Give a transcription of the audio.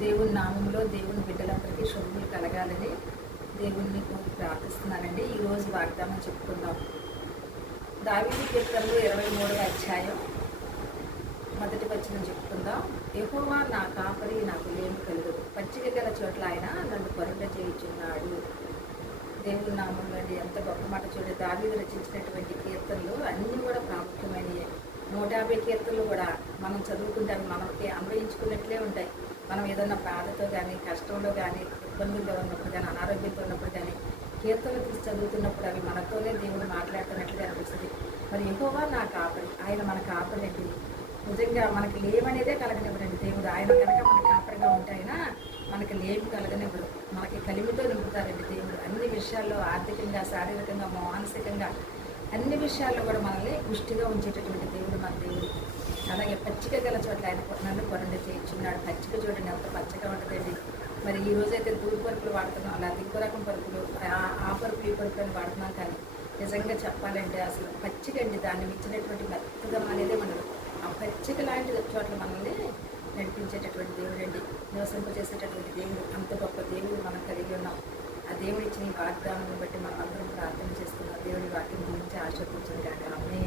దేవుని నామంలో దేవుని బిడ్డలందరికీ శుభములు కలగాలని దేవుణ్ణి ప్రార్థిస్తున్నానండి. ఈరోజు వాగ్దానం చెప్పుకుందాం. దావీదు కీర్తనలు 23వ అధ్యాయం మొదటి వచనం చెప్పుకుందాం. యెహోవా నా కాపరి, నాకు లేమి కలుగదు. పచ్చిక గల చోట్ల ఆయన నన్ను కొరట చేయుచున్నాడు. దేవుని నామంలో అండి, ఎంత గొప్ప మాట చూడండి. దావీదు రచించినటువంటి కీర్తనలు అన్నీ కూడా ప్రాముఖ్యమైనవి. 150 కీర్తనలు కూడా మనం చదువుకుంటే అవి మనకి అన్వయించుకున్నట్లే ఉంటాయి. మనం ఏదన్నా బాధతో కానీ, కష్టంలో కానీ, ఇబ్బందుల్లో ఉన్నప్పుడు కానీ, అనారోగ్యంతో ఉన్నప్పుడు కానీ కీర్తనలు తీసి చదువుతున్నప్పుడు అవి మనతోనే దేవుడు మాట్లాడుతున్నట్లుగా అనిపిస్తుంది. మరి యెహోవా నా కాపరి, ఆయన మన కాపరండి. నిజంగా మనకి లేవనేదే కలగనివ్వడండి దేవుడు. ఆయన కనుక మన కాపరిగా ఉంటాయినా మనకి లేమి కలగనివ్వడు. మనకి కలిమితో నింపుతారండి దేవుడు. అన్ని విషయాల్లో, ఆర్థికంగా, శారీరకంగా, మానసికంగా అన్ని విషయాల్లో కూడా మనల్ని పుష్టిగా ఉంచేటటువంటి దేవుడు మన దేవుడు. అలాగే పచ్చిక గల చోట్ల ఆయన నన్ను కొరట చేయించున్నాడు. పచ్చిక చూడండి ఎంత పచ్చగా ఉంటుందండి. మరి ఈ రోజైతే దూరు పరుపులు వాడుతున్నాం, అలా దిక్కు రకం పరుపులు, ఆ పరుపులు ఈ పరుపులు అని వాడుతున్నాం. కానీ నిజంగా చెప్పాలంటే అసలు పచ్చికండి, దాన్ని మించినటువంటి మెత్తదం అనేది మనకు ఆ పచ్చిక లాంటి చోట్ల మనల్ని నడిపించేటటువంటి దేవుడు అండి, నివసింపజేసేటటువంటి దేవుడు. అంత గొప్ప దేవుడు మనం కలిగి ఉన్నాం. ఆ దేవుడు ఇచ్చిన ఈ వాగ్దానాన్ని బట్టి మనం అందరం ప్రార్థన చేసుకున్నాం. దేవుడి వాక్యం గురించి ఆశీర్వదించండి. ఆమె